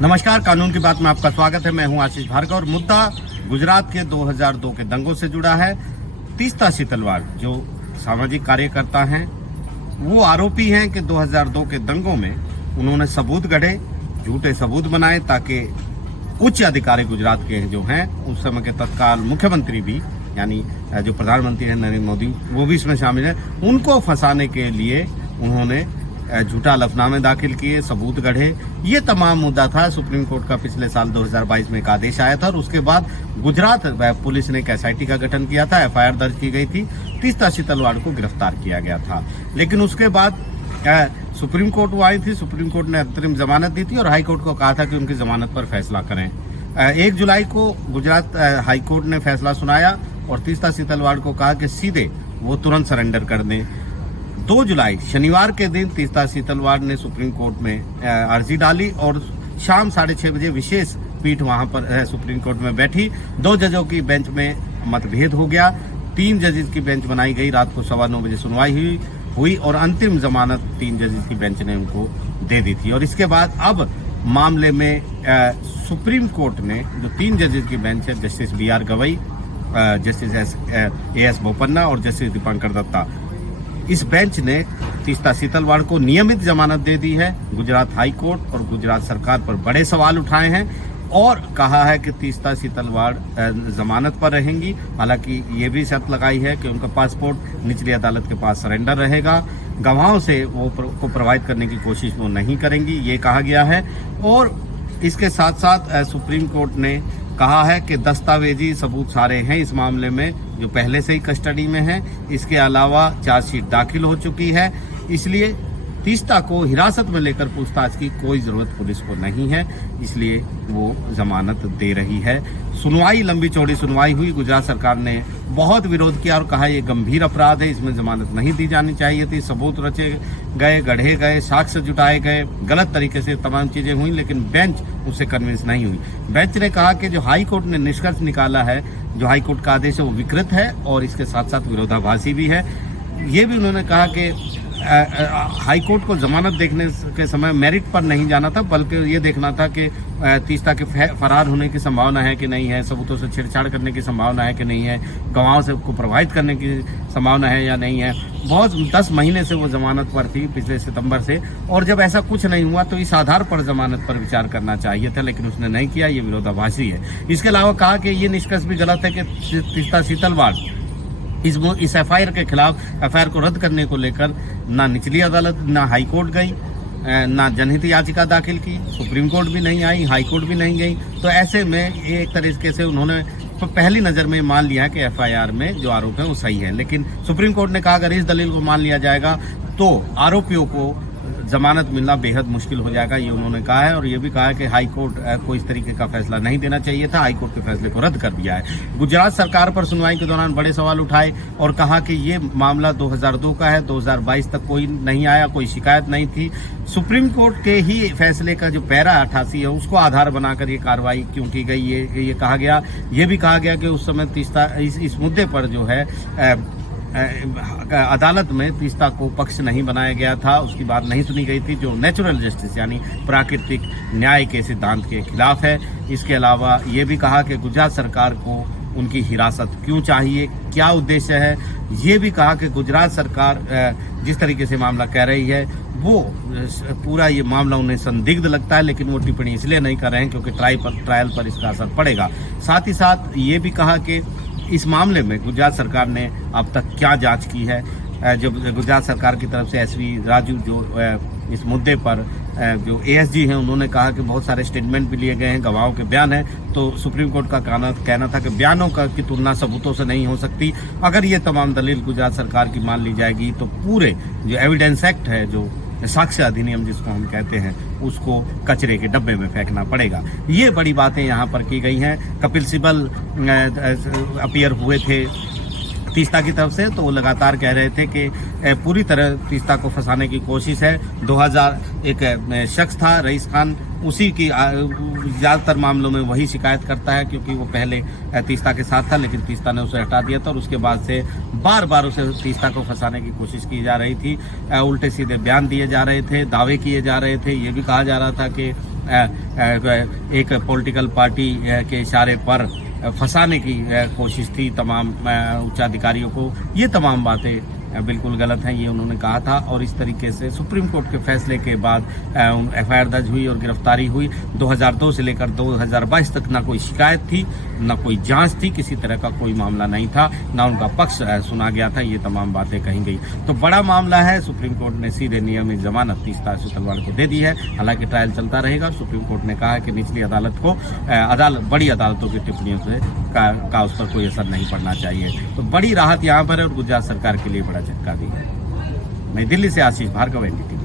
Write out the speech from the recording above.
नमस्कार, कानून की बात में आपका स्वागत है। मैं हूं आशीष भार्गव और मुद्दा गुजरात के 2002 के दंगों से जुड़ा है। तीस्ता सीतलवाड़ जो सामाजिक कार्यकर्ता हैं, वो आरोपी हैं कि 2002 के दंगों में उन्होंने सबूत गढ़े, झूठे सबूत बनाए ताकि उच्च अधिकारी गुजरात के जो हैं, उस समय के तत्काल मुख्यमंत्री भी यानी जो प्रधानमंत्री हैं नरेंद्र मोदी, वो भी इसमें शामिल हैं, उनको फंसाने के लिए उन्होंने झूठा हलफनामे दाखिल किए, सबूत गढ़े। ये तमाम मुद्दा था। सुप्रीम कोर्ट का पिछले साल 2022 में एक आदेश आया था और उसके बाद गुजरात पुलिस ने एक एसआईटी का गठन किया था, एफआईआर दर्ज की गई थी, तीस्ता सीतलवाड़ को गिरफ्तार किया गया था। लेकिन उसके बाद सुप्रीम कोर्ट वो आई थी, सुप्रीम कोर्ट ने अंतरिम जमानत दी थी और हाई कोर्ट को कहा था कि उनकी जमानत पर फैसला करें। 1 जुलाई को गुजरात हाई कोर्ट ने फैसला सुनाया और तीस्ता सीतलवाड़ को कहा कि सीधे वो तुरंत सरेंडर कर दें। 2 जुलाई शनिवार के दिन तीस्ता सीतलवाड़ ने सुप्रीम कोर्ट में अर्जी डाली और शाम 6:30 बजे विशेष पीठ वहां पर सुप्रीम कोर्ट में बैठी। 2 जजों की बेंच में मतभेद हो गया। 3 जजेस की बेंच बनाई गई। रात को 9:15 बजे सुनवाई हुई और अंतिम जमानत 3 जजेस की बेंच ने उनको दे दी थी। और इसके बाद अब मामले में सुप्रीम कोर्ट ने जो 3 जजेस की बेंच है, justice BR Gavai, justice AS Bopanna और जस्टिस दीपांकर दत्ता, इस बेंच ने तीस्ता सीतलवाड़ को नियमित जमानत दे दी है। गुजरात हाई कोर्ट और गुजरात सरकार पर बड़े सवाल उठाए हैं और कहा है कि तीस्ता सीतलवाड़ जमानत पर रहेंगी। हालांकि ये भी शर्त लगाई है कि उनका पासपोर्ट निचली अदालत के पास सरेंडर रहेगा, गवाहों से वो को प्रोवाइड करने की कोशिश वो नहीं करेंगी, ये कहा गया है। और इसके साथ साथ सुप्रीम कोर्ट ने कहा है कि दस्तावेजी सबूत सारे हैं इस मामले में जो पहले से ही कस्टडी में है। इसके अलावा चार्जशीट दाखिल हो चुकी है, इसलिए तीस्ता को हिरासत में लेकर पूछताछ की कोई जरूरत पुलिस को नहीं है, इसलिए वो जमानत दे रही है। सुनवाई, लंबी चौड़ी सुनवाई हुई। गुजरात सरकार ने बहुत विरोध किया और कहा यह गंभीर अपराध है, इसमें जमानत नहीं दी जानी चाहिए थी। सबूत रचे गए, गढ़े गए, साक्ष्य जुटाए गए, गलत तरीके से तमाम चीजें हुई, लेकिन बेंच उससे कन्विंस नहीं हुई। बेंच ने कहा कि जो हाई कोर्ट ने निष्कर्ष निकाला है, जो हाई कोर्ट का आदेश है, वो विकृत है और इसके साथ साथ विरोधाभासी भी है। ये भी उन्होंने कहा कि हाई कोर्ट को जमानत देखने के समय मेरिट पर नहीं जाना था, बल्कि ये देखना था कि तीस्ता के फरार होने की संभावना है कि नहीं है, सबूतों से छेड़छाड़ करने की संभावना है कि नहीं है, गवाहों से को प्रभावित करने की संभावना है या नहीं है। बहुत 10 महीने से वो जमानत पर थी, पिछले सितंबर से, और जब ऐसा कुछ नहीं हुआ तो इस आधार पर जमानत पर विचार करना चाहिए था, लेकिन उसने नहीं किया। ये विरोधाभासी है। इसके अलावा कहा कि ये निष्कर्ष भी गलत है कि तीस्ता सीतलवाड़ इस एफआईआर के खिलाफ एफआईआर को रद्द करने को लेकर ना निचली अदालत, ना हाई कोर्ट गई, ना जनहित याचिका दाखिल की, सुप्रीम कोर्ट भी नहीं आई, हाई कोर्ट भी नहीं गई। तो ऐसे में एक तरीके से उन्होंने पहली नजर में मान लिया है कि एफआईआर में जो आरोप है वो सही है। लेकिन सुप्रीम कोर्ट ने कहा अगर इस दलील को मान लिया जाएगा तो आरोपियों को जमानत मिलना बेहद मुश्किल हो जाएगा, ये उन्होंने कहा है। और ये भी कहा है कि हाई कोर्ट को इस तरीके का फैसला नहीं देना चाहिए था, हाई कोर्ट के फैसले को रद्द कर दिया है। गुजरात सरकार पर सुनवाई के दौरान बड़े सवाल उठाए और कहा कि ये मामला 2002 का है, 2022 तक कोई नहीं आया, कोई शिकायत नहीं थी। सुप्रीम कोर्ट के ही फैसले का जो पैरा 88 है उसको आधार बनाकर ये कार्रवाई क्यों की गई, ये कहा गया। ये भी कहा गया कि उस समय तीस्ता इस मुद्दे पर जो है अदालत में तीस्ता को पक्ष नहीं बनाया गया था, उसकी बात नहीं सुनी गई थी, जो नेचुरल जस्टिस यानी प्राकृतिक न्याय के सिद्धांत के खिलाफ है। इसके अलावा ये भी कहा कि गुजरात सरकार को उनकी हिरासत क्यों चाहिए, क्या उद्देश्य है। ये भी कहा कि गुजरात सरकार जिस तरीके से मामला कह रही है वो पूरा ये मामला उन्हें संदिग्ध लगता है, लेकिन वो टिप्पणी इसलिए नहीं कर रहे हैं क्योंकि ट्रायल पर इसका असर पड़ेगा। साथ ही साथ ये भी कहा कि इस मामले में गुजरात सरकार ने अब तक क्या जांच की है। जब गुजरात सरकार की तरफ से SV राजू जो इस मुद्दे पर जो ASG हैं, उन्होंने कहा कि बहुत सारे स्टेटमेंट भी लिए गए हैं, गवाहों के बयान हैं, तो सुप्रीम कोर्ट का कहना था कि बयानों की तुलना सबूतों से नहीं हो सकती। अगर ये तमाम दलील गुजरात सरकार की मान ली जाएगी तो पूरे जो एविडेंस एक्ट है, जो साक्ष्य अधिनियम जिसको हम कहते हैं, उसको कचरे के डब्बे में फेंकना पड़ेगा। ये बड़ी बातें यहाँ पर की गई हैं। कपिल सिब्बल अपीयर हुए थे तीस्ता की तरफ से, तो वो लगातार कह रहे थे कि पूरी तरह तीस्ता को फंसाने की कोशिश है। 2000 एक शख्स था रईस खान, उसी की ज़्यादातर मामलों में वही शिकायत करता है क्योंकि वो पहले तीस्ता के साथ था, लेकिन तीस्ता ने उसे हटा दिया था और उसके बाद से बार बार उसे तीस्ता को फंसाने की कोशिश की जा रही थी। उल्टे सीधे बयान दिए जा रहे थे, दावे किए जा रहे थे। ये भी कहा जा रहा था कि एक पॉलिटिकल पार्टी के इशारे पर फंसाने की कोशिश थी तमाम उच्चाधिकारियों को। ये तमाम बातें बिल्कुल गलत हैं, ये उन्होंने कहा था। और इस तरीके से सुप्रीम कोर्ट के फैसले के बाद एफआईआर दर्ज हुई और गिरफ्तारी हुई। 2002 से लेकर 2022 तक ना कोई शिकायत थी, ना कोई जांच थी, किसी तरह का कोई मामला नहीं था, ना उनका पक्ष सुना गया था। ये तमाम बातें कही गई। तो बड़ा मामला है। सुप्रीम कोर्ट ने सीधे नियमित जमानत 30 ताशिर तलवार को दे दी है। हालांकि ट्रायल चलता रहेगा। सुप्रीम कोर्ट ने कहा है कि निचली अदालत को बड़ी अदालतों की टिप्पणियों से का उस पर कोई असर नहीं पड़ना चाहिए। तो बड़ी राहत यहाँ पर है और गुजरात सरकार के लिए बड़ा झटका भी है। नई दिल्ली से आशीष भार्गव, NDTV।